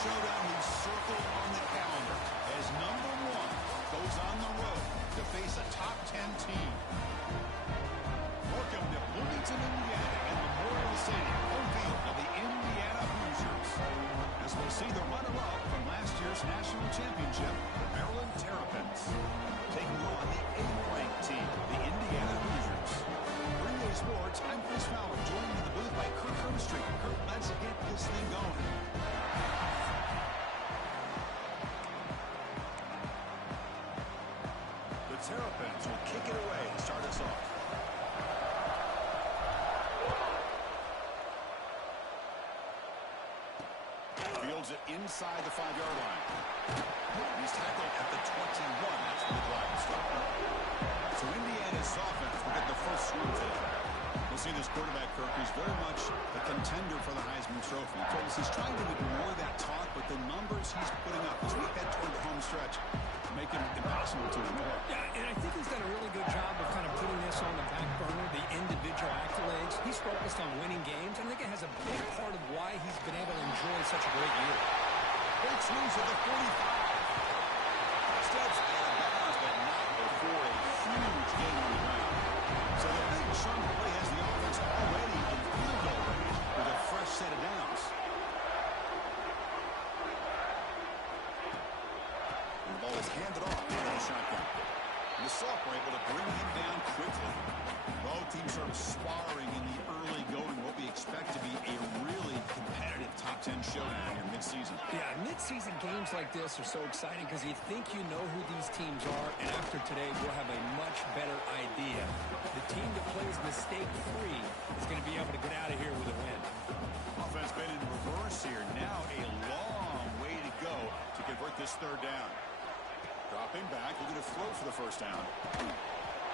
showdown we've circled on the calendar as number 1 goes on the road to face a top 10 team. Welcome to Bloomington, Indiana, and Memorial Stadium, home field of the Indiana Hoosiers. As we'll see the runner-up from last year's national championship, the Maryland Terrapins, taking on the 8th-ranked team, the Indiana Hoosiers. For EA Sports, I'm Chris Fowler, joined in the booth by Kirk Herbstreit. Kirk, let's get this thing going. The Terrapins will kick it away to start us off. Fields it inside the 5-yard line. He's tackled at the 21. That's where the drive will start. So Indiana's offense will get the first swing today. We'll see this quarterback, Kirk, who's very much a contender for the Heisman Trophy. He told us he's trying to ignore that talk, but the numbers he's putting up as we head toward the home stretch make it impossible to ignore. Yeah, and I think he's done a really good job of kind of putting this on the back burner, the individual accolades. He's focused on winning games, and I think it has a big part of why he's been able to enjoy such a great year. Great swings at the 45. Steps out of bounds, but not before a huge gain on the ground. So the big chunk play has the offense already in field goal range with a fresh set of downs. And the ball is handed off into the shotgun. And the Soft were able to bring him down quickly. Both teams sort of sparring in the early going, what we expect to be a really competitive top 10 showdown here mid-season. Yeah, mid-season games like this are so exciting because you think you know who these teams are, and after today, we'll have a much better idea. The team that plays mistake-free is going to be able to get out of here with a win. Offense been in reverse here. Now a long way to go to convert this third down. Dropping back, we're going to throw for the first down.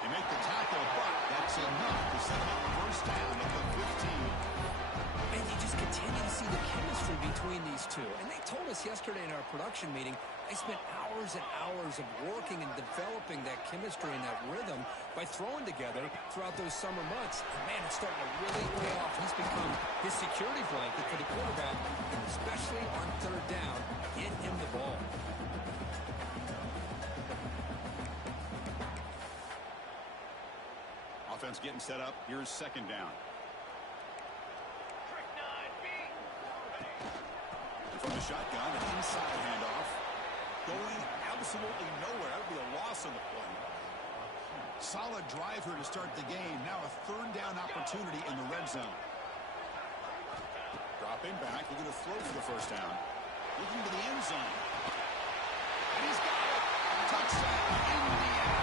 They make the tackle, but that's enough to set up the first down at the 15. And you just continue to see the chemistry between these two. And they told us yesterday in our production meeting, they spent hours and hours of working and developing that chemistry and that rhythm by throwing together throughout those summer months. And man, it's starting to really pay off. He's become his security blanket for the quarterback, and especially on third down, get him the ball. Offense getting set up. Here's second down. From the shotgun, an inside handoff. Going absolutely nowhere. That would be a loss on the play. Solid drive here to start the game. Now a third down opportunity in the red zone. Dropping back. We're going to throw for the first down. Looking to the end zone. And he's got it. Touchdown, Indiana.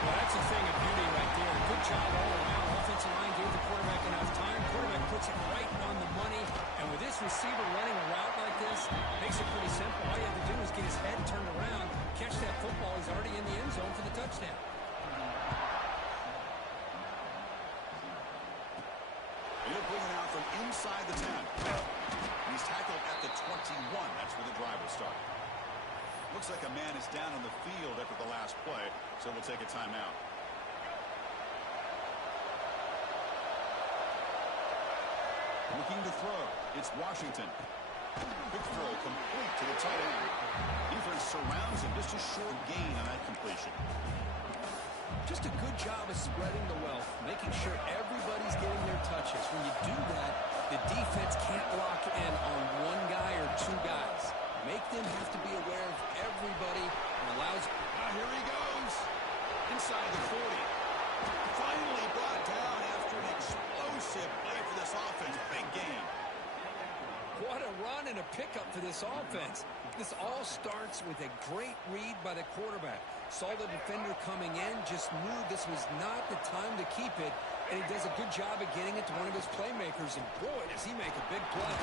Well, that's a thing of beauty right there. Good job all around. Offensive line gave the quarterback enough time. Quarterback puts it right on the money. And with this receiver running a route like this, makes it pretty simple. All you have to do is get his head turned around, catch that football. He's already in the end zone for the touchdown. He'll bring it out from inside the 10. He's tackled at the 21. That's where the drive will start. Looks like a man is down on the field after the last play, so we'll take a timeout. Looking to throw. It's Washington. Quick throw complete to the tight end. Defense surrounds him. Just a short gain on that completion. Just a good job of spreading the wealth, making sure everybody's getting their touches. When you do that, the defense can't lock in on one guy or two guys. Make them have to be aware of everybody and allows... Here he goes. Inside the 40. Finally brought down after an explosive play for this offense. Big game. What a run and a pickup for this offense. This all starts with a great read by the quarterback. Saw the defender coming in, just knew this was not the time to keep it, and he does a good job of getting it to one of his playmakers, and boy, does he make a big play.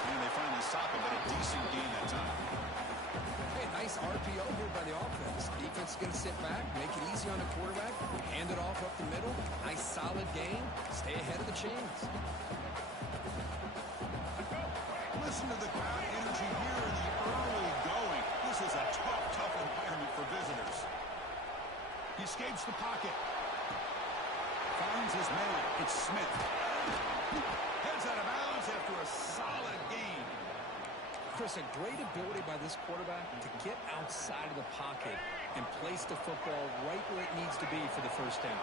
And they finally stop him, but a decent gain that time. Hey, nice RPO here by the offense. Defense is going to sit back, make it easy on the quarterback, hand it off up the middle. Nice solid game. Stay ahead of the chains. Listen to the crowd energy here in the early going. This is a tough environment for visitors. He escapes the pocket. Finds his man. It's Smith. Heads out of bounds after a solid gain. Chris, a great ability by this quarterback to get outside of the pocket and place the football right where it needs to be for the first down.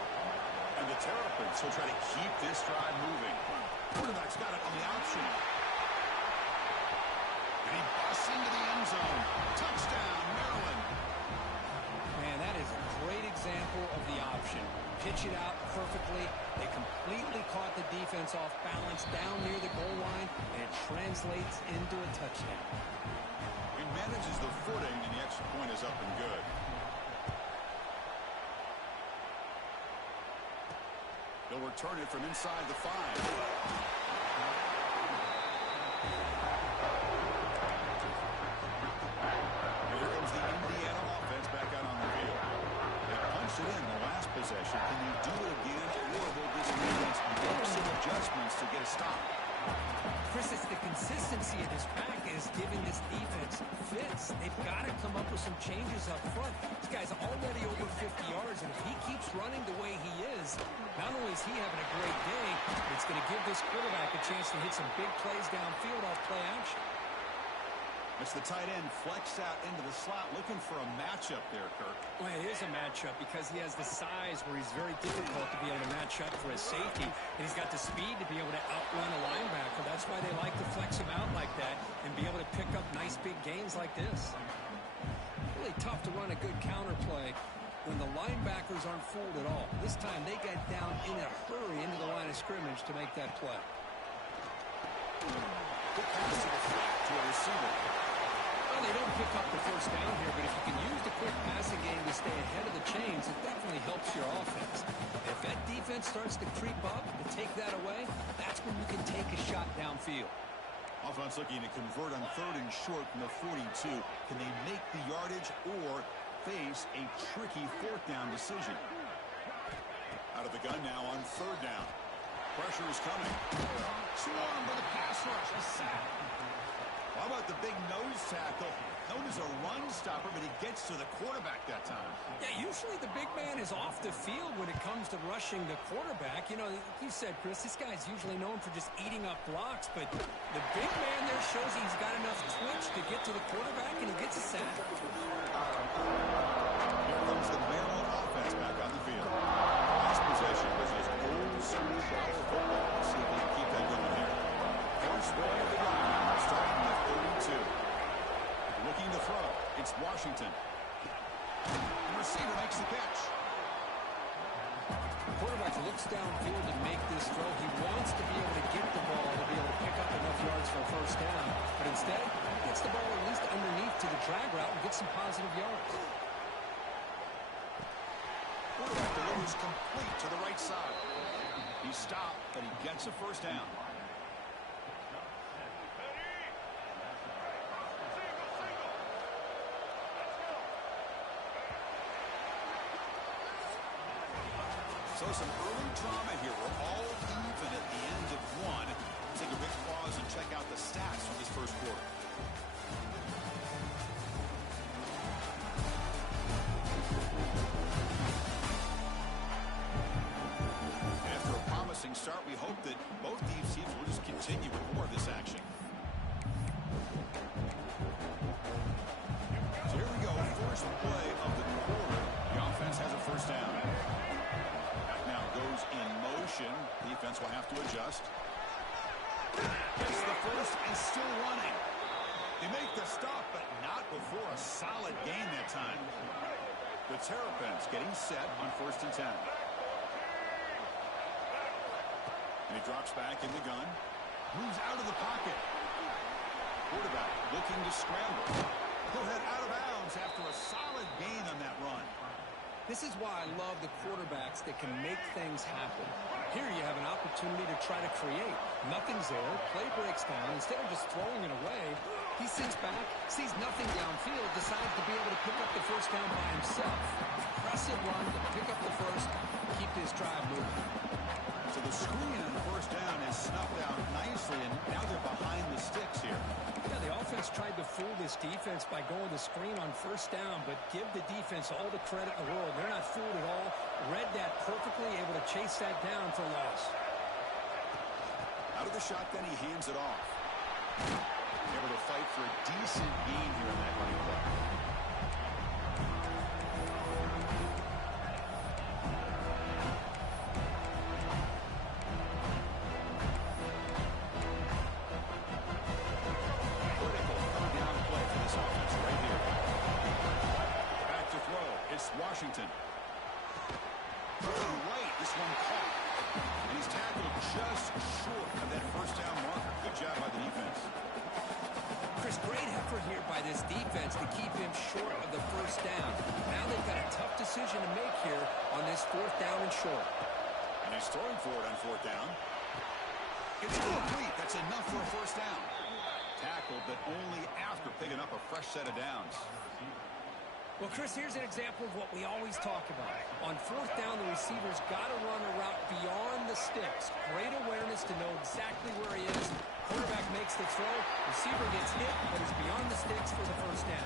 And the Terrapins will try to keep this drive moving. Quarterback's got it on the option. And he busts into the end zone. Touchdown, Maryland. Man, that is a great example of the option. Pitch it out perfectly. They completely caught the defense off balance down near the goal line, and it translates into a touchdown. He manages the footing, and the extra point is up and good. They'll return it from inside the 5. Here comes the Indiana offense back out on the field. They punched it in the last possession. Can they do it again, or will this defense make some adjustments to get a stop? Chris, it's the consistency of this pack is giving this defense fits. They've got to come up with some changes up front. This guy's already over 50 yards, and if he keeps running the way he is, not only is he having a great day, but it's going to give this quarterback a chance to hit some big plays downfield off play action. It's the tight end flexed out into the slot, looking for a matchup there, Kirk. Well, it is a matchup because he has the size where he's very difficult to be able to match up for his safety, and he's got the speed to be able to outrun a linebacker. That's why they like to flex him out like that and be able to pick up nice big gains like this. Really tough to run a good counter play when the linebackers aren't fooled at all. This time they get down in a hurry into the line of scrimmage to make that play. Good pass to the flat to a receiver. Well, they don't pick up the first down here, but if you can use the quick passing game to stay ahead of the chains, it definitely helps your offense. If that defense starts to creep up and take that away, that's when you can take a shot downfield. Offense looking to convert on 3rd and short from the 42. Can they make the yardage or face a tricky 4th down decision? Out of the gun now on 3rd down. Pressure is coming. Swarm by the pass rush. A sack. How about the big nose tackle? Known as a run stopper, but he gets to the quarterback that time. Yeah, usually the big man is off the field when it comes to rushing the quarterback. You know, you said, Chris, this guy's usually known for just eating up blocks, but the big man there shows he's got enough twitch to get to the quarterback, and he gets a sack. Here comes the Maryland offense back on the field. Last possession was just old school college football. Let's see if they can keep that going here. First play of the drive, starting with 32. Looking to throw. It's Washington. The receiver makes the catch. The quarterback looks downfield to make this throw. He wants to be able to get the ball to be able to pick up enough yards for a first down. But instead, he gets the ball at least underneath to the drag route and gets some positive yards. Quarterback delivers complete to the right side. He stopped, but he gets a first down. So some early drama here. We're all even at the end of one. Take a big pause and check out the stats from this first quarter. After a promising start, we hope that both these teams will just continue with more of this action. So here we go. First play of the quarter. The offense has a first down. Goes in motion. Defense will have to adjust. Gets the first and still running. They make the stop, but not before a solid gain that time. The Terrapins getting set on 1st and 10. And he drops back in the gun. Moves out of the pocket. Quarterback looking to scramble. He'll head out of bounds after a solid gain on that run. This is why I love the quarterbacks that can make things happen. Here you have an opportunity to try to create. Nothing's there. Play breaks down. Instead of just throwing it away, he sits back, sees nothing downfield, decides to be able to pick up the first down by himself. Impressive run to pick up the first, keep this drive moving. So the screen on the first down is snuffed out nicely, and now they're behind the sticks here. Yeah, the offense tried to fool this defense by going the screen on first down, but give the defense all the credit in the world. They're not fooled at all. Read that perfectly, able to chase that down for a loss. Out of the shotgun, he hands it off. Able to fight for a decent gain here in that running play. Critical third down play for this offense right here. Back to throw. It's Washington. Right, this one caught. And he's tackled just short of that first down marker. Good job by the defense. Chris, great effort here by this defense to keep him short of the first down. Now they've got a tough decision to make here on this fourth down and short. And he's throwing for it on fourth down. It's complete. That's enough for a first down. Tackled, but only after picking up a fresh set of downs. Well, Chris, here's an example of what we always talk about. On fourth down, the receiver's got to run a route beyond the sticks. Great awareness to know exactly where he is. Quarterback makes the throw. Receiver gets hit, but is beyond the sticks for the first down.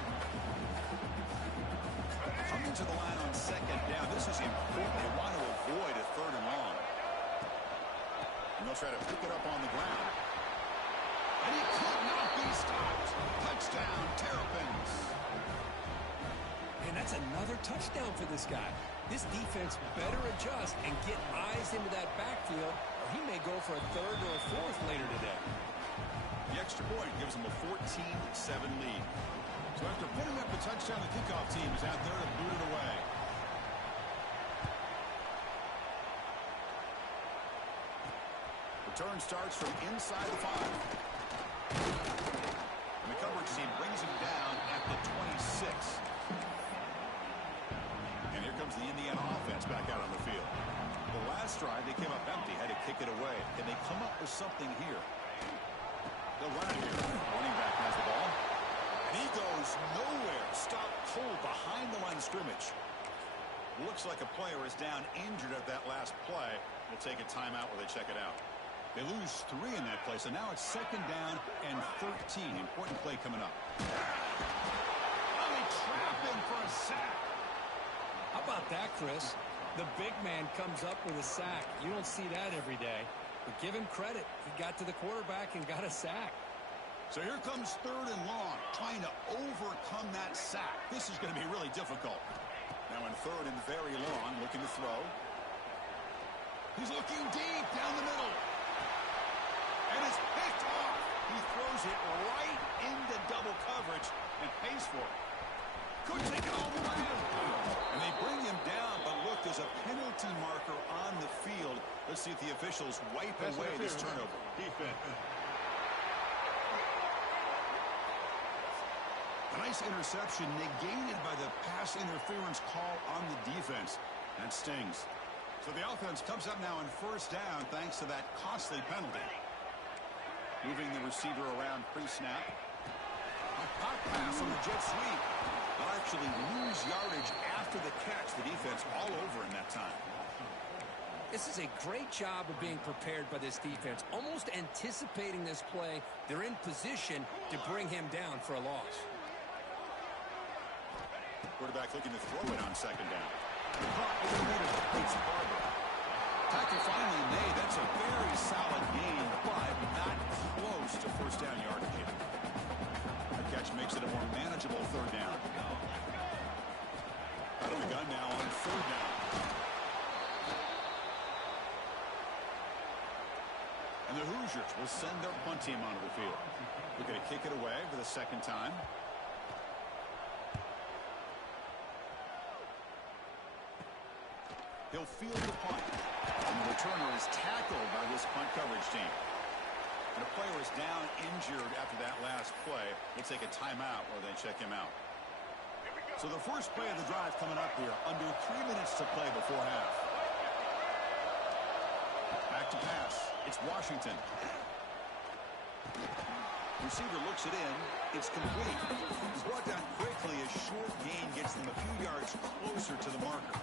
Coming to the line on second down. This is important. They want to avoid a third and long. And they'll try to pick it up on the ground. And he could not be stopped. Touchdown, Terrapins. And that's another touchdown for this guy. This defense better adjust and get eyes into that backfield, or he may go for a third or a fourth later today. The extra point gives them a 14-7 lead. So after putting up the touchdown, the kickoff team is out there to boot it away. Return starts from inside the 5. And the coverage team brings him down at the 26. And here comes the Indiana offense back out on the field. The last drive, they came up empty, had to kick it away. Can they come up with something here? They'll run it here. Running back has the ball. And he goes nowhere. Stopped cold behind the line of scrimmage. Looks like a player is down injured at that last play. We'll take a timeout while they check it out. They lose 3 in that play, so now it's second down and 13. Important play coming up. Oh, they trap him for a sack. How about that, Chris? The big man comes up with a sack. You don't see that every day. But give him credit. He got to the quarterback and got a sack. So here comes third and long, trying to overcome that sack. This is going to be really difficult. Now in third and very long, looking to throw. He's looking deep down the middle. And it's picked off. He throws it right into double coverage and pays for it. Could take it all the way. And they bring him down, but look, there's a penalty marker on the field. Let's see if the officials wipe away this turnover. Defense. A nice interception negated by the pass interference call on the defense. That stings. So the offense comes up now on first down thanks to that costly penalty. Moving the receiver around pre-snap. A pop pass on the jet sweep. They'll actually lose yardage after the catch. The defense all over in that time. This is a great job of being prepared by this defense. Almost anticipating this play. They're in position to bring him down for a loss. Quarterback looking to throw it on second down. It's Barber. Tackle finally made. That's a very solid gain, but not close to first down yardage yet. That catch makes it a more manageable third down. Out of the gun now on third down. And the Hoosiers will send their punt team onto the field. We're going to kick it away for the second time. He'll field the punt. And the returner is tackled by this punt coverage team. And a player is down injured after that last play. We'll take a timeout while they check him out. So the first play of the drive coming up here. Under 3 minutes to play before half. Back to pass. It's Washington. Receiver looks it in. It's complete. He's brought down quickly. A short gain gets them a few yards closer to the marker.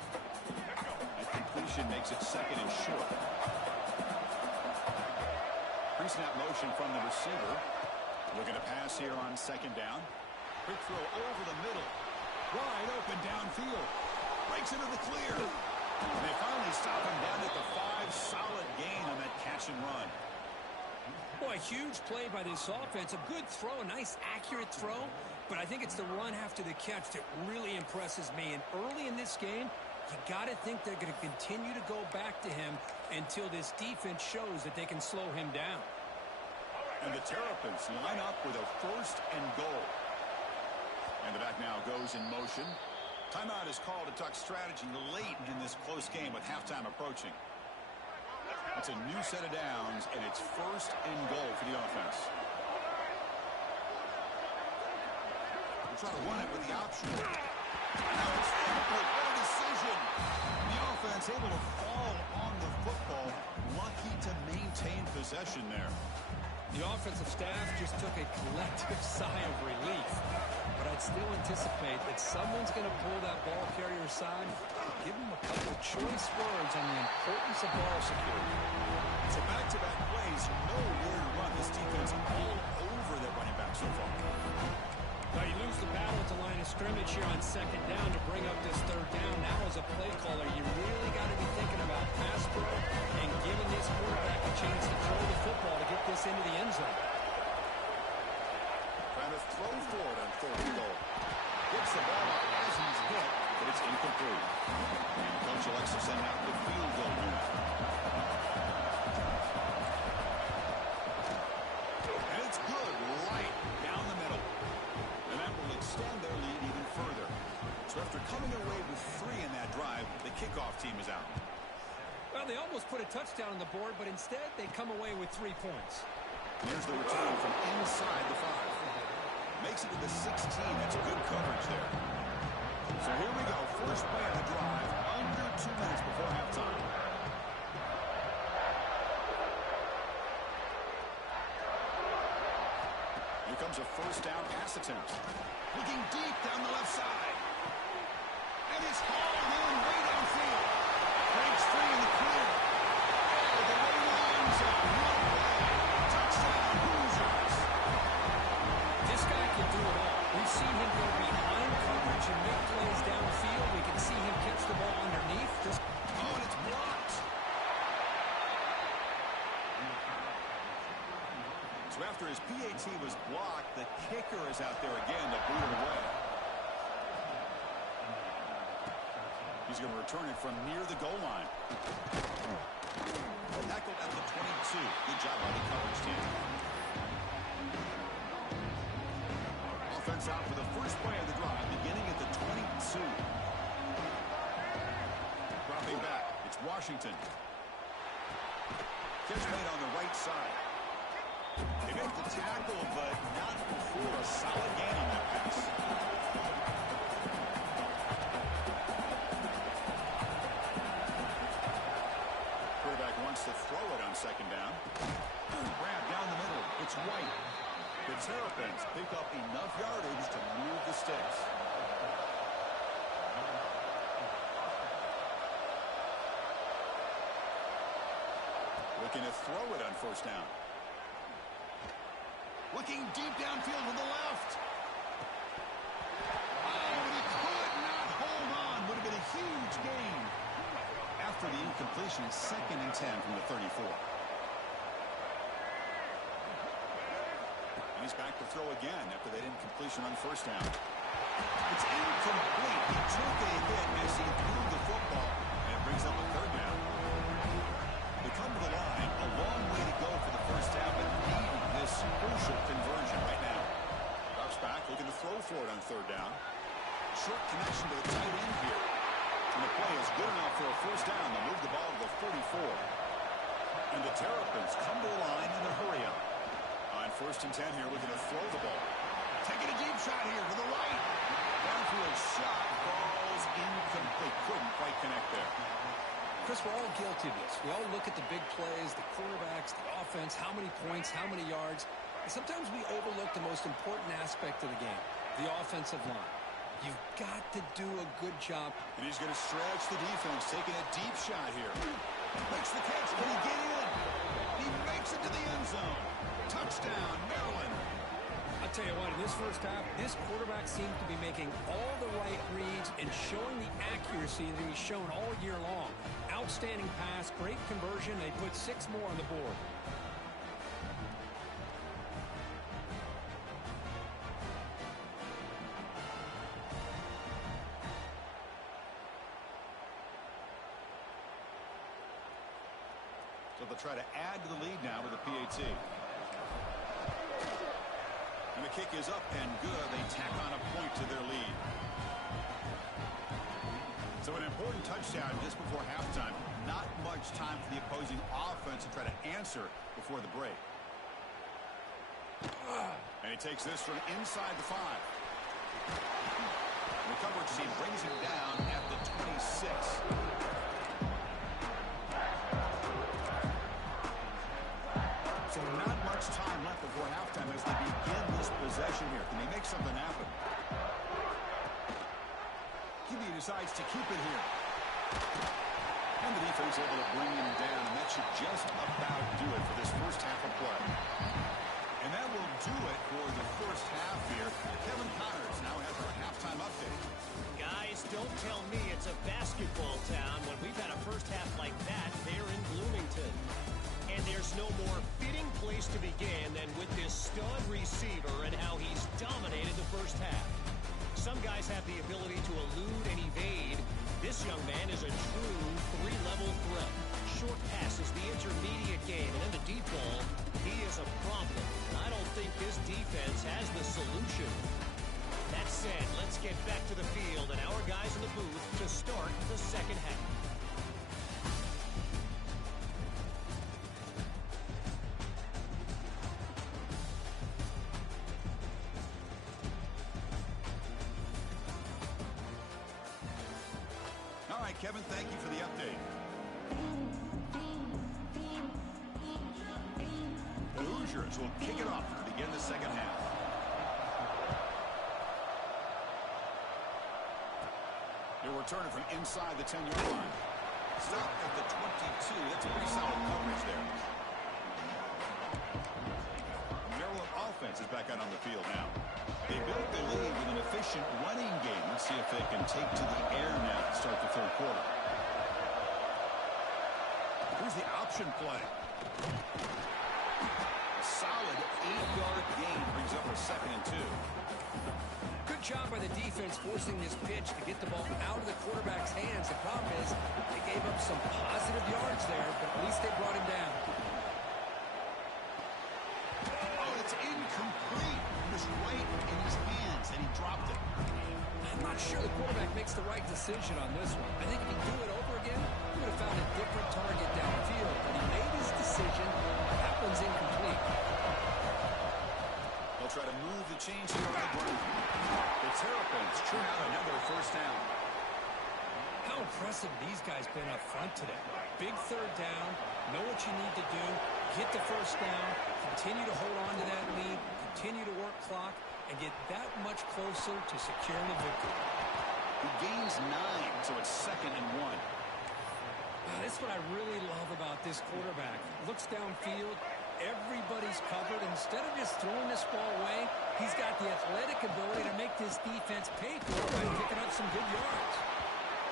That completion makes it second and short. Pre-snap motion from the receiver. Looking to pass here on second down. Quick throw over the middle. Wide open downfield. Breaks into the clear. And they finally stop him down at the 5. Solid gain on that catch and run. Well, Oh, a huge play by this offense. A good throw, a nice accurate throw. But I think it's the run after the catch that really impresses me. And early in this game, you got to think they're going to continue to go back to him until this defense shows that they can slow him down. And the Terrapins line up with a 1st and goal. And the back now goes in motion. Timeout is called to talk strategy late in this close game with halftime approaching. It's a new set of downs, and it's 1st and goal for the offense. We'll try to run it with the option. Now it's what a decision. The offense able to fall on the football. Lucky to maintain possession there. The offensive staff just took a collective sigh of relief. But I'd still anticipate that someone's going to pull that ball carrier aside, give him a couple of choice words on the importance of ball security. So back-to-back plays, you know where to run. This defense all over their running back so far. Now you lose the battle at the line of scrimmage here on 2nd down to bring up this 3rd down. Now as a play caller, you really got to be thinking about pass pro and giving this quarterback a chance to throw the football to get this into the end zone. Trying to throw forward on 3rd and goal. Gets the ball out as he's hit, but it's incomplete. And the coach elects to send out the field goal unit. And it's good right down the middle. And that will extend their lead even further. So after coming away with 3 in that drive, the kickoff team is out. Well, they almost put a touchdown on the board, but instead they come away with 3 points. Here's the return from inside the 5. Makes it to the 16. That's good coverage there. So here we go. First play of the drive. Under 2 minutes before halftime. Here comes a 1st down pass attempt. Looking deep down the left side. And it's hauled in way downfield. Breaks free in the clear. Oh, the way to the end zone. What a play. Touchdown, Hoosiers. This guy can do it all. We've seen him go behind coverage and make plays downfield. We can see him catch the ball underneath. Oh, and it's blocked. So after his PAT was blocked, the kicker is out there again to boot it away. He's going to return it from near the goal line. Tackled at the 22. Good job by the coverage team. Offense out for the first play of the drive, beginning at the 22. Dropping back, it's Washington. Catch made on the right side. They make the tackle, but not before a solid gain on that pass. Quarterback wants to throw it on 2nd down. Grab down the middle. It's White. The Terrapins pick up enough yardage to move the sticks. Looking to throw it on 1st down. Looking deep downfield with the left. Oh, he could not hold on. Would have been a huge gain. After the incompletion, 2nd and 10 from the 34. And he's back to throw again after that incompletion on 1st down. It's incomplete. He took a hit as he threw the football, and it brings up a 3rd down. They come to the line. A long way to go for the 1st down, but needing this crucial conversion right now. Drops back, looking to throw for it on 3rd down. Short connection to the tight end here. And the play is good enough for a 1st down. They'll move the ball to the 44. And the Terrapins come to the line in a hurry up. On 1st and 10 here, looking to throw the ball. Taking a deep shot here to the right. Downfield shot, falls incomplete. Couldn't quite connect there. Chris, we're all guilty of this. We all look at the big plays, the quarterbacks, the offense, how many points, how many yards. And sometimes we overlook the most important aspect of the game, the offensive line. You've got to do a good job. And he's going to stretch the defense, taking a deep shot here. Makes the catch. Can he get in? He makes it to the end zone. Touchdown, Maryland. I'll tell you what, in this first half, this quarterback seemed to be making all the right reads and showing the accuracy that he's shown all year long. Outstanding pass, great conversion. They put 6 more on the board. So they'll try to add to the lead now with a PAT. And the kick is up and good. They tack on a point to their lead. So an important touchdown just before halftime. Not much time for the opposing offense to try to answer before the break. And he takes this from inside the 5. The coverage team brings him down at the 26. So not much time left before halftime as they begin this possession here. Can they make something happen? QB decides to keep it here. And the defense able to bring him down, and that should just about do it for this first half of play. And that will do it for the first half here. Kevin Connors now has our halftime update. Guys, don't tell me it's a basketball town when we've had a first half like that there in Bloomington. And there's no more fitting place to begin than with this stud receiver and how he's dominated the first half. Some guys have the ability to elude and evade. This young man is a true three-level threat. Short passes, the intermediate game, and then the deep ball. He is a problem. And I don't think this defense has the solution. That said, let's get back to the field and our guys in the booth to start the second half. All right, Kevin, thank you for the update. The Hoosiers will kick it off to begin the second half. They'll return it from inside the 10-yard line. Stop at the 22. That's a pretty solid coverage there. Maryland offense is back out on the field now. They built the lead with an efficient running game. Let's see if they can take to the air now to start the third quarter. Here's the option play. A solid 8-yard gain brings up a 2nd and 2. Good job by the defense forcing this pitch to get the ball out of the quarterback's hands. The problem is they gave up some positive yards there, but at least they brought him down. Oh, it's incomplete. It was right in his hands, and he dropped it. I'm not sure the quarterback makes the right decision on this one. I think if he do it over again, he would have found a different target downfield. But he made his decision. That one's incomplete. They'll try to move the chains here on the ground. The Terrapins trim out another first down. How impressive these guys been up front today. Big third down, know what you need to do, get the first down, continue to hold on to that lead, continue to work clock, and get that much closer to securing a victory. He gains 9, so it's 2nd and 1. This is what I really love about this quarterback. Looks downfield, everybody's covered. Instead of just throwing this ball away, he's got the athletic ability to make this defense pay for it by picking up some good yards.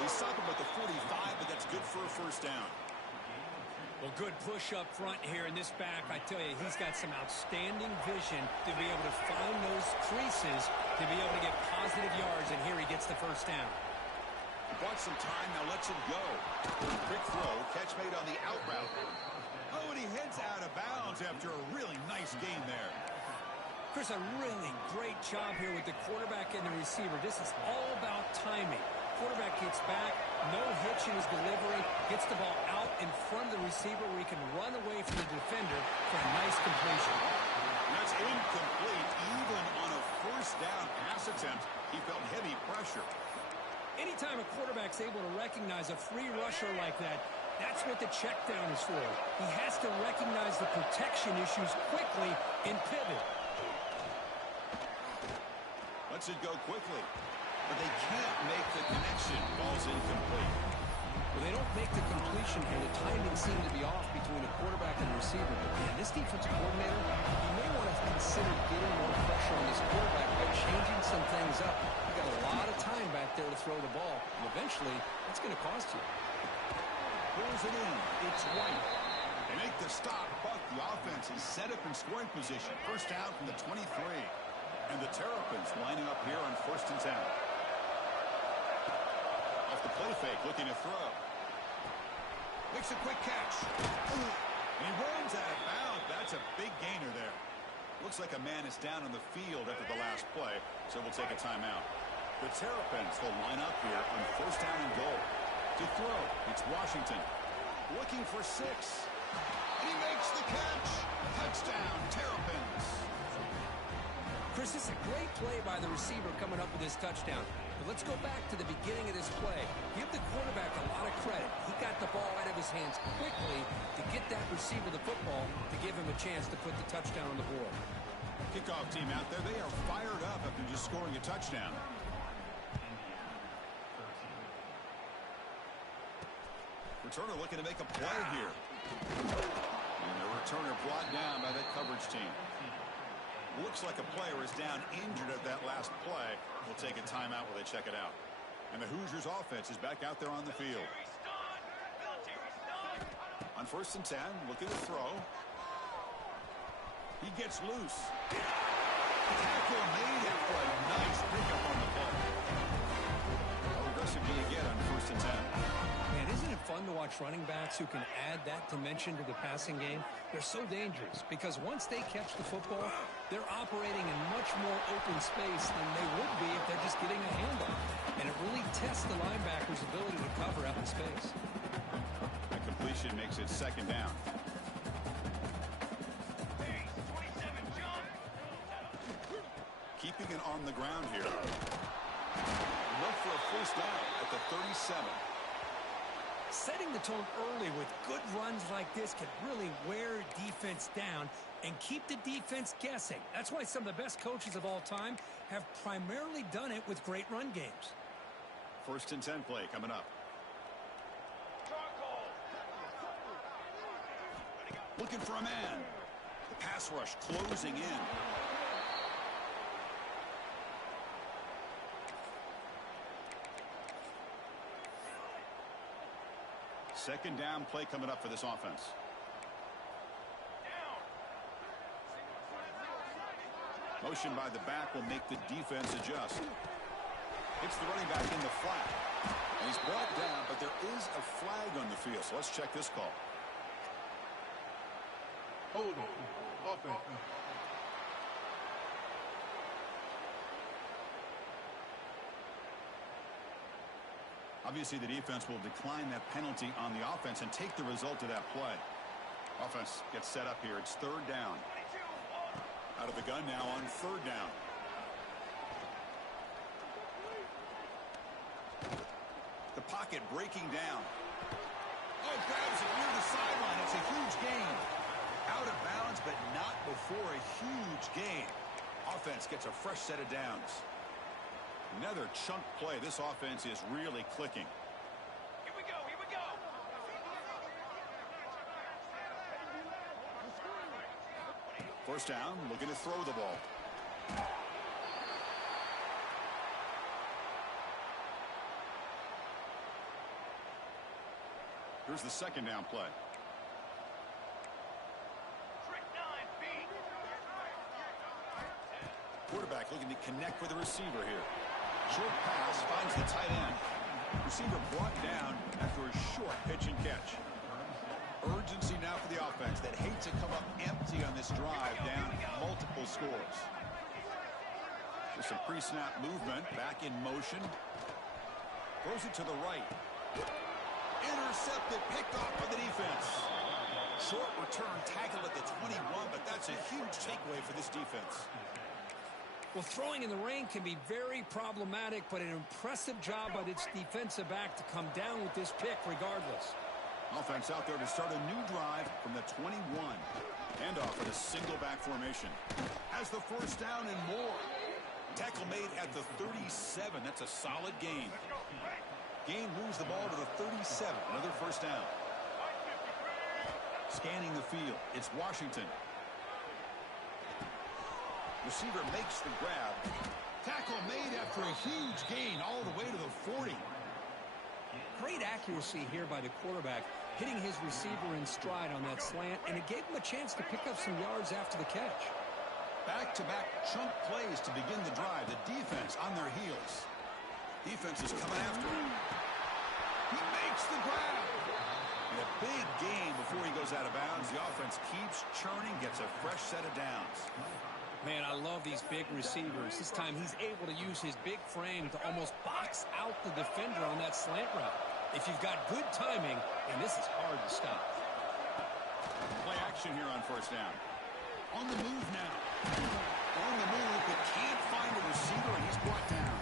They stop him at the 45, but that's good for a first down. Well, good push up front here in this back. I tell you, he's got some outstanding vision to be able to find those creases to be able to get positive yards, and here he gets the first down. He bought some time, now lets it go. Quick throw, catch made on the out route. Oh, and he heads out of bounds after a really nice gain there. Chris, a really great job here with the quarterback and the receiver. This is all about timing. Quarterback gets back, no hitch in his delivery, gets the ball out in front of the receiver where he can run away from the defender for a nice completion. That's incomplete. Even on a first down pass attempt, he felt heavy pressure. Anytime a quarterback's able to recognize a free rusher like that, that's what the check down is for. He has to recognize the protection issues quickly and pivot. Lets it go quickly. But they can't make the connection. Ball's incomplete. Well, they don't make the completion here. The timing seemed to be off between the quarterback and the receiver. But, man, this defensive coordinator, he may want to consider getting more pressure on this quarterback by changing some things up. You've got a lot of time back there to throw the ball. And eventually, it's going to cost you. Pulls it in. It's White. They make the stop, but the offense is set up in scoring position. First down from the 23. And the Terrapins lining up here on 1st and 10. Off the play fake, looking to throw. Makes a quick catch. a man is down on the field after the last play, so we'll take a timeout. The Terrapins will line up here on first down and goal. To throw, it's Washington. Looking for 6. He makes the catch. Touchdown, Terrapins. Chris, this is a great play by the receiver coming up with his touchdown. But let's go back to the beginning of this play. Give the quarterback a lot of credit. He got the ball out of his hands quickly to get that receiver the football to give him a chance to put the touchdown on the board. Kickoff team out there, they are fired up after just scoring a touchdown. Returner looking to make a play here. And the returner brought down by that coverage team. Looks like a player is down injured at that last play. We'll take a timeout while they check it out. And the Hoosiers offense is back out there on the field. On first and 10, looking to throw. He gets loose. Tackle made after a nice pickup on the play. How aggressive do you get on first and 10? Man, isn't it fun to watch running backs who can add that dimension to the passing game? They're so dangerous because once they catch the football, they're operating in much more open space than they would be if they're just getting a handle. And it really tests the linebacker's ability to cover out in space. That completion makes it second down. Keeping it on the ground here. Look for a first down at the 37. Setting the tone early with good runs like this can really wear defense down and keep the defense guessing. That's why some of the best coaches of all time have primarily done it with great run games. First and 10 play coming up. Looking for a man. The pass rush closing in. Second down play coming up for this offense. Motion by the back will make the defense adjust. It's the running back in the flat. And he's brought down, but there is a flag on the field. So let's check this call. Hold on. Offense. Obviously, the defense will decline that penalty on the offense and take the result of that play. Offense gets set up here. It's third down. Out of the gun now on third down. The pocket breaking down. Oh, grabs it near the sideline. It's a huge gain. Out of bounds, but not before a huge gain. Offense gets a fresh set of downs. Another chunk play. This offense is really clicking. Here we go. Here we go. First down, looking to throw the ball. Here's the second down play. Quarterback looking to connect with the receiver here. Short pass finds the tight end. Receiver brought down after a short pitch and catch. Urgency now for the offense that hates to come up empty on this drive, down multiple scores. There's some pre-snap movement, back in motion. Throws it to the right. Intercepted, picked off by the defense. Short return tackle at the 21, but that's a huge takeaway for this defense. Well, throwing in the rain can be very problematic, but an impressive job by this defensive back to come down with this pick regardless. Offense out there to start a new drive from the 21. Handoff in a single back formation. Has the first down and more. Tackle made at the 37. That's a solid gain. Gain moves the ball to the 37. Another first down. Scanning the field. It's Washington. Receiver makes the grab. Tackle made after a huge gain all the way to the 40. Great accuracy here by the quarterback, hitting his receiver in stride on that slant, and it gave him a chance to pick up some yards after the catch. Back-to-back chunk plays to begin the drive. The defense on their heels. Defense is coming after him. He makes the grab. And a big gain before he goes out of bounds. The offense keeps churning, gets a fresh set of downs. Man, I love these big receivers. This time he's able to use his big frame to almost box out the defender on that slant route. If you've got good timing, and this is hard to stop. Play action here on first down. On the move now. On the move, but can't find a receiver, and he's brought down.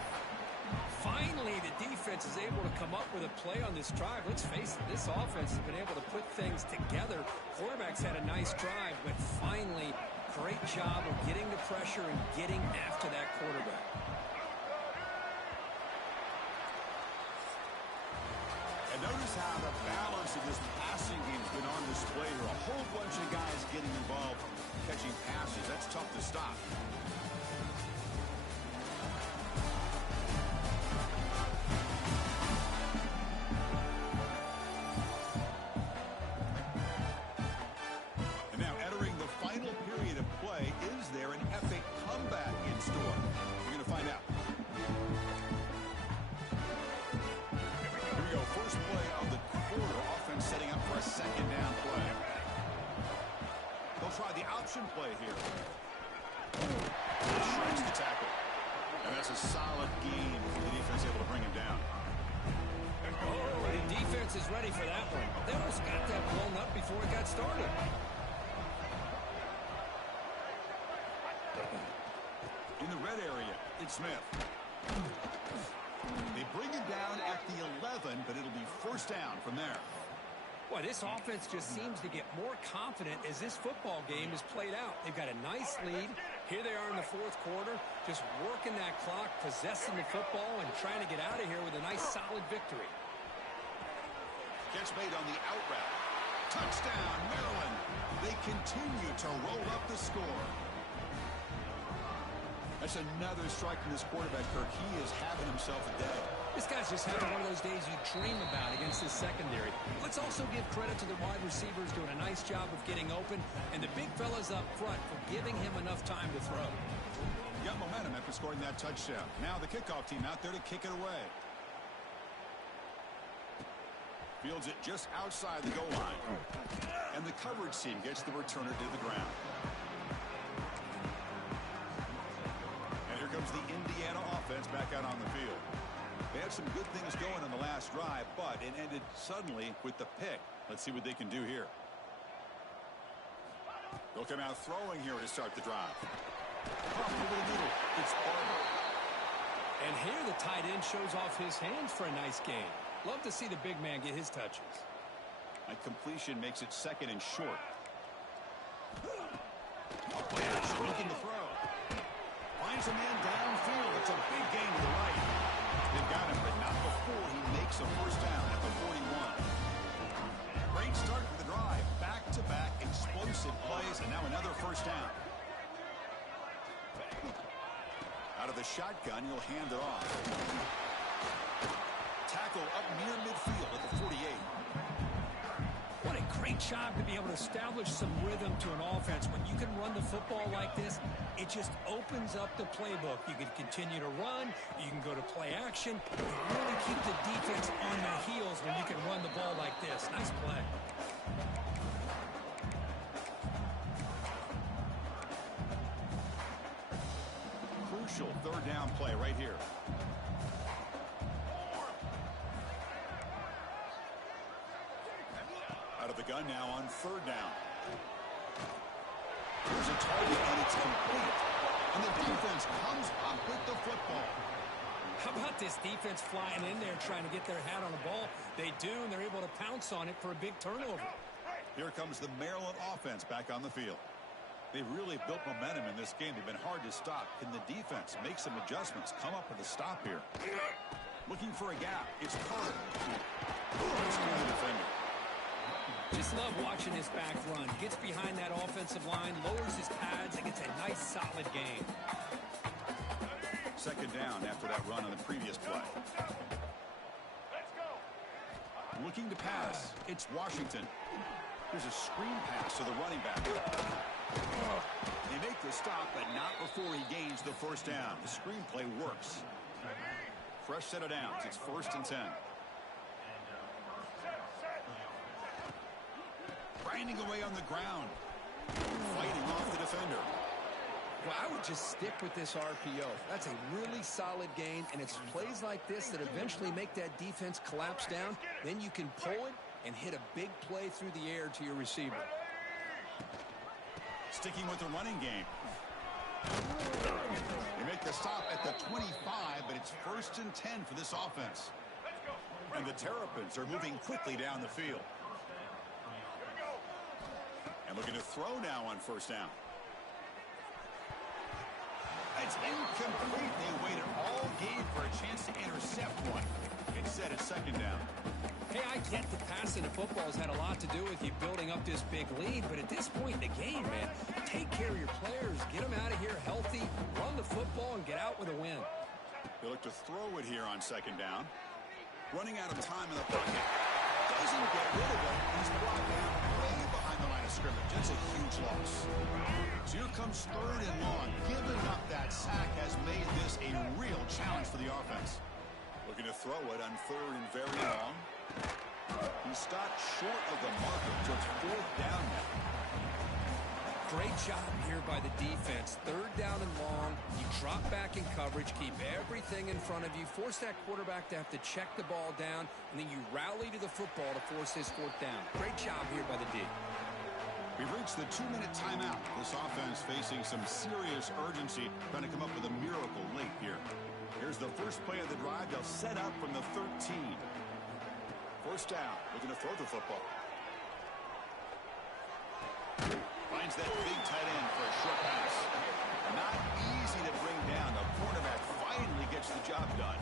Finally, the defense is able to come up with a play on this drive. Let's face it, this offense has been able to put things together. Quarterback's had a nice drive, but finally, great job of getting the pressure and getting after that quarterback. And notice how the balance of this passing game has been on display here. A whole bunch of guys getting involved catching passes. That's tough to stop. And now entering the final period of play, is there an epic comeback in store? We're going to find out. First play of the quarter. Offense setting up for a second down play. They'll try the option play here. Shrinks the tackle. And that's a solid gain. The defense able to bring him down. Oh, the defense is ready for that one. They almost got that blown up before it got started. In the red area, it's Smith. They bring him down at the 11, but it'll be first down from there. Boy, this offense just seems to get more confident as this football game is played out. They've got a nice lead. Here they are in the fourth quarter, just working that clock, possessing the football, and trying to get out of here with a nice, solid victory. Catch made on the out route. Touchdown, Maryland. They continue to roll up the score. That's another strike from this quarterback, Kirk. He is having himself a day. This guy's just having one of those days you dream about against this secondary. Let's also give credit to the wide receivers doing a nice job of getting open, and the big fellas up front for giving him enough time to throw. Got momentum after scoring that touchdown. Now the kickoff team out there to kick it away. Fields it just outside the goal line. And the coverage team gets the returner to the ground. And here comes the Indiana offense back out on the field. They had some good things going on the last drive, but it ended suddenly with the pick. Let's see what they can do here. They'll come out throwing here to start the drive. Pump over the middle. It's Barber. And here the tight end shows off his hands for a nice gain. Love to see the big man get his touches. A completion makes it second and short. Looking to throw. Finds a man downfield. It's a big gain to the right. They've got him, but not before he makes a first down at the 41. Great start for the drive. Back-to-back explosive plays, and now another first down. Out of the shotgun, you'll hand it off. Tackle up near midfield at the 48. What a great job to be able to establish some rhythm to an offense. When you can run the football like this, it just opens up the playbook. You can continue to run. You can go to play action. You really keep the defense on their heels when you can run the ball like this. Nice play. Crucial third down play right here. Out of the gun now on third down. There's a target, and it's complete. And the defense comes up with the football. How about this defense flying in there trying to get their hat on the ball? They do, and they're able to pounce on it for a big turnover. Here comes the Maryland offense back on the field. They've really built momentum in this game. They've been hard to stop. Can the defense make some adjustments? Come up with a stop here. Looking for a gap. It's Carter. Let's go to the defender. Just love watching his back run. Gets behind that offensive line, lowers his pads, and gets a nice solid gain. Second down after that run on the previous play. Looking to pass. It's Washington. Here's a screen pass to the running back. They make the stop, but not before he gains the first down. The screenplay works. Fresh set of downs. It's 1st and 10. Grinding away on the ground. Fighting off the defender. Well, I would just stick with this RPO. That's a really solid gain, and it's plays like this that eventually make that defense collapse down. Then you can pull it and hit a big play through the air to your receiver. Sticking with the running game. They make the stop at the 25, but it's 1st and 10 for this offense. And the Terrapins are moving quickly down the field. And looking to throw now on 1st down. It's incomplete. They waited all game for a chance to intercept one. Instead, it's 2nd down. Hey, I get that passing the football has had a lot to do with you building up this big lead, but at this point in the game, man, take care of your players, get them out of here healthy, run the football, and get out with a win. They look to throw it here on 2nd down. Running out of time in the pocket. Doesn't get rid of it. He's brought down way behind the line of scrimmage. That's a huge loss. So here comes 3rd and long. Giving up that sack has made this a real challenge for the offense. Looking to throw it on 3rd and very long. He stopped short of the marker, so it's 4th down now. Great job here by the defense. 3rd down and long. You drop back in coverage, keep everything in front of you, force that quarterback to have to check the ball down, and then you rally to the football to force this 4th down. Great job here by the D. We've reached the 2-minute timeout. This offense facing some serious urgency, trying to come up with a miracle late here. Here's the first play of the drive. They'll set up from the 13. 1st down, looking to throw the football. Finds that big tight end for a short pass. Not easy to bring down. The quarterback finally gets the job done.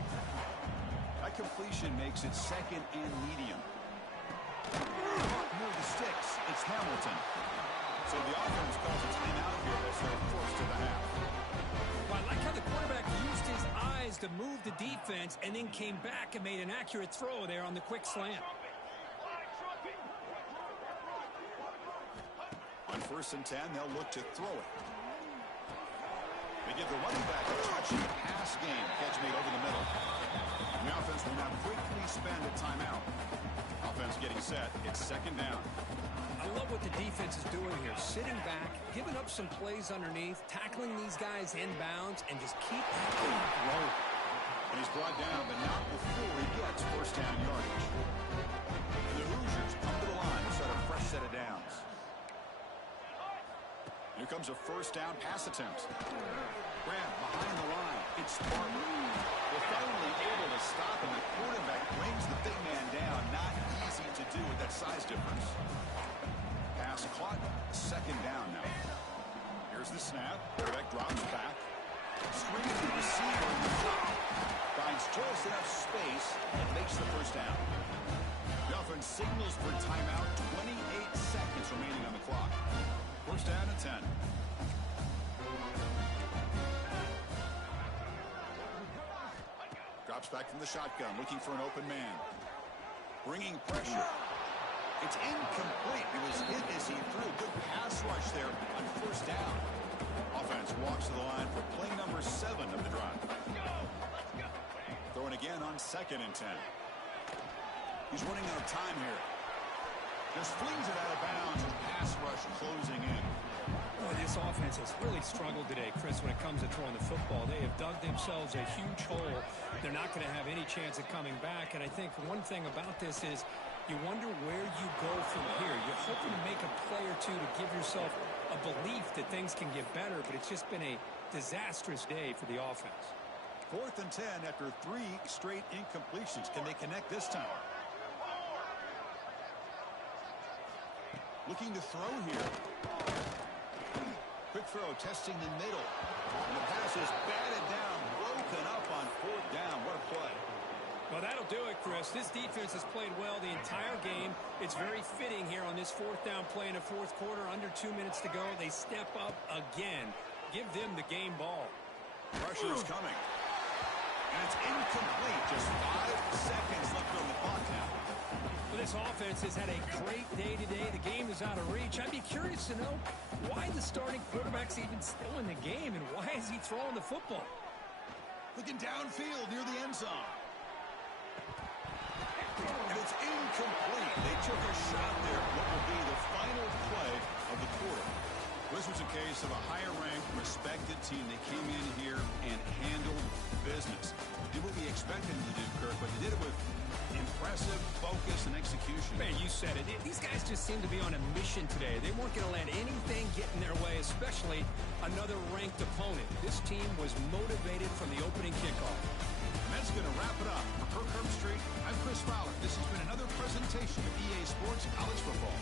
That completion makes it 2nd and medium. Near the sticks, it's Hamilton. So the offense calls a timeout here as they're forced to the half. Well, I like how the quarterback used his eyes to move the defense and then came back and made an accurate throw there on the quick slant. On 1st and 10, they'll look to throw it. They give the running back a touchy pass game. Catch made over the middle. And the offense will now quickly spend a timeout. Offense getting set. It's 2nd down. I love what the defense is doing here. Sitting back, giving up some plays underneath, tackling these guys inbounds, and just keep that clock rolling. And he's brought down, but not before he gets 1st down yardage. And the Hoosiers come to the line to start a fresh set of downs. Here comes a 1st down pass attempt. Grab behind the line. It's Barber. They're finally able to stop him. The quarterback brings the big man down. Not easy to do with that size difference. Pass caught. 2nd down now. Here's the snap. Quarterback drops back. Screens the receiver in the top. Finds just enough space and makes the 1st down. The offense signals for timeout. 28 seconds remaining on the clock. 1st down and 10. Drops back from the shotgun, looking for an open man. Bringing pressure. It's incomplete. It was hit as he threw. Good pass rush there on 1st down. Offense walks to the line for play number 7 of the drive. Throwing again on 2nd and 10. He's running out of time here. Just flings it out of bounds with pass rush closing in. Boy, this offense has really struggled today, Chris, when it comes to throwing the football. They have dug themselves a huge hole. They're not going to have any chance of coming back. And I think one thing about this is you wonder where you go from here. You're hoping to make a play or two to give yourself a belief that things can get better, but it's just been a disastrous day for the offense. 4th and 10 after 3 straight incompletions. Can they connect this time? Looking to throw here. Quick throw, testing the middle. And the pass is batted down, broken up on 4th down. What a play. Well, that'll do it, Chris. This defense has played well the entire game. It's very fitting here on this 4th down play in the 4th quarter. Under 2 minutes to go. They step up again. Give them the game ball. Pressure is coming. And it's incomplete. Just 5 seconds left on the clock now. Well, this offense has had a great day today. The game is out of reach. I'd be curious to know why the starting quarterback's even still in the game and why is he throwing the football? Looking downfield near the end zone. And it's incomplete. They took a shot there at what will be the final play of the quarter. This was a case of a higher-ranked, respected team that came in here and handled business. Did what we expected them to do, Kirk, but they did it with impressive focus and execution. Man, you said it. These guys just seem to be on a mission today. They weren't going to let anything get in their way, especially another ranked opponent. This team was motivated from the opening kickoff. And that's going to wrap it up. For Kirk Herbstreit, I'm Chris Fowler. This has been another presentation of EA Sports College Football.